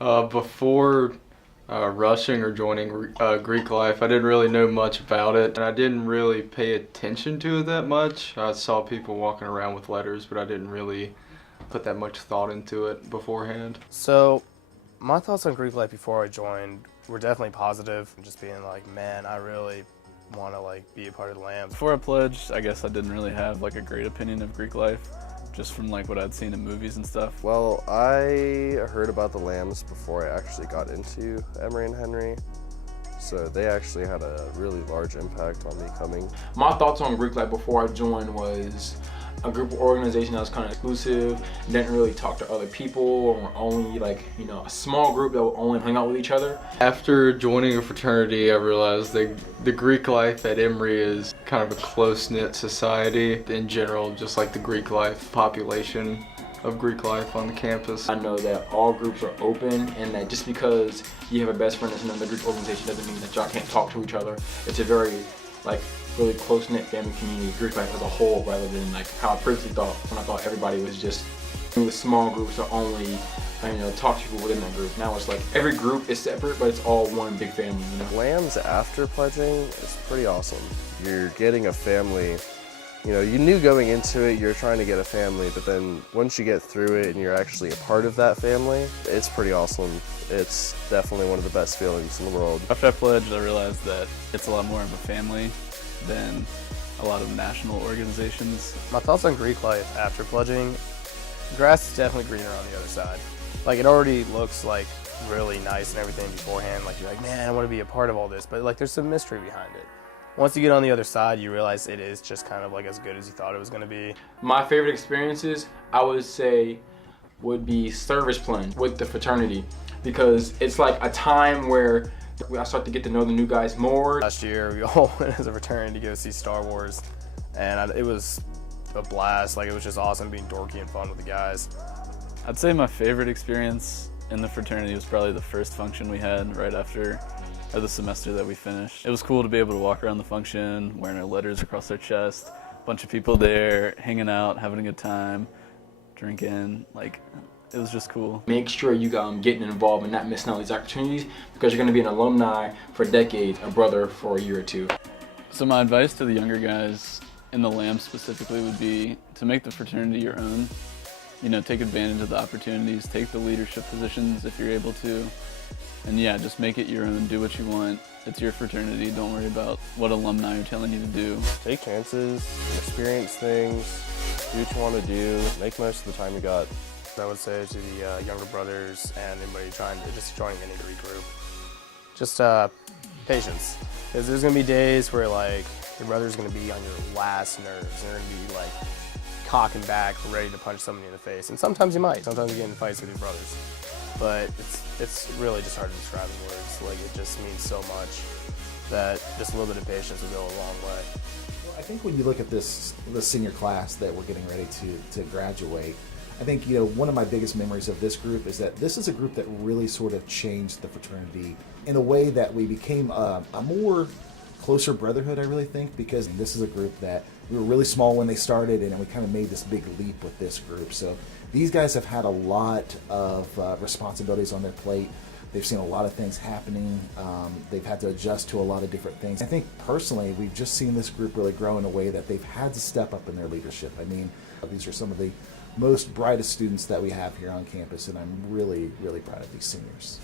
Before rushing or joining Greek life, I didn't really know much about it, and I didn't really pay attention to it that much. I saw people walking around with letters, but I didn't really put that much thought into it beforehand. So, my thoughts on Greek life before I joined were definitely positive. Just being like, man, I really want to like be a part of the Lambs. Before I pledged, I guess I didn't really have like a great opinion of Greek life, just from like what I'd seen in movies and stuff. Well, I heard about the Lambs before I actually got into Emory and Henry, so they actually had a really large impact on me coming. My thoughts on Greek life before I joined was a group of organization that was kind of exclusive, didn't really talk to other people, or only like, a small group that would only hang out with each other. After joining a fraternity, I realized the Greek life at Emory is kind of a close-knit society in general, just like the Greek life population of Greek life on the campus. I know that all groups are open, and that just because you have a best friend that's in another Greek organization doesn't mean that y'all can't talk to each other. It's a very really close-knit family community, Greek life as a whole, rather than like how I previously thought, when I thought everybody was just in the small groups or only talk to people within that group. Now it's like every group is separate, but it's all one big family. Lambs after pledging is pretty awesome. You're getting a family. You knew going into it you're trying to get a family, but then once you get through it and you're actually a part of that family, it's pretty awesome. It's definitely one of the best feelings in the world. After I pledged, I realized that it's a lot more of a family than a lot of national organizations. My thoughts on Greek life after pledging, grass is definitely greener on the other side. Like, it already looks like really nice and everything beforehand. Like, you're like, man, I want to be a part of all this, but like there's some mystery behind it. Once you get on the other side, you realize it is just kind of like as good as you thought it was going to be. My favorite experiences, I would say, would be service pledge with the fraternity, because it's like a time where I start to get to know the new guys more. Last year, we all went as a fraternity to go see Star Wars, and it was a blast. Like, it was just awesome being dorky and fun with the guys. I'd say my favorite experience in the fraternity was probably the first function we had right after the semester that we finished. It was cool to be able to walk around the function wearing our letters across our chest, a bunch of people there hanging out, having a good time, drinking. Like, it was just cool. Make sure you getting involved and not missing all these opportunities, because you're going to be an alumni for decades, a brother for a year or two. So my advice to the younger guys in the Lambs specifically would be to make the fraternity your own. Take advantage of the opportunities, take the leadership positions if you're able to. And yeah, just make it your own, do what you want. It's your fraternity, don't worry about what alumni are telling you to do. Take chances, experience things, do what you want to do, make most of the time you got. I would say to the younger brothers and anybody just joining any Greek group, just patience. Because there's going to be days where like your brother's going to be on your last nerves. They're going to be like cocking back, ready to punch somebody in the face. And sometimes you might. Sometimes you get in fights with your brothers. But it's really just hard to describe in words. Like, it just means so much that just a little bit of patience will go a long way. Well, I think when you look at the senior class that we're getting ready to graduate, I think one of my biggest memories of this group is that this is a group that really sort of changed the fraternity in a way that we became a more closer brotherhood, I really think, because this is a group that we were really small when they started, and we kind of made this big leap with this group. So these guys have had a lot of responsibilities on their plate. They've seen a lot of things happening. They've had to adjust to a lot of different things. I think personally, we've just seen this group really grow in a way that they've had to step up in their leadership. I mean, these are some of the most brightest students that we have here on campus, and I'm really, really proud of these seniors.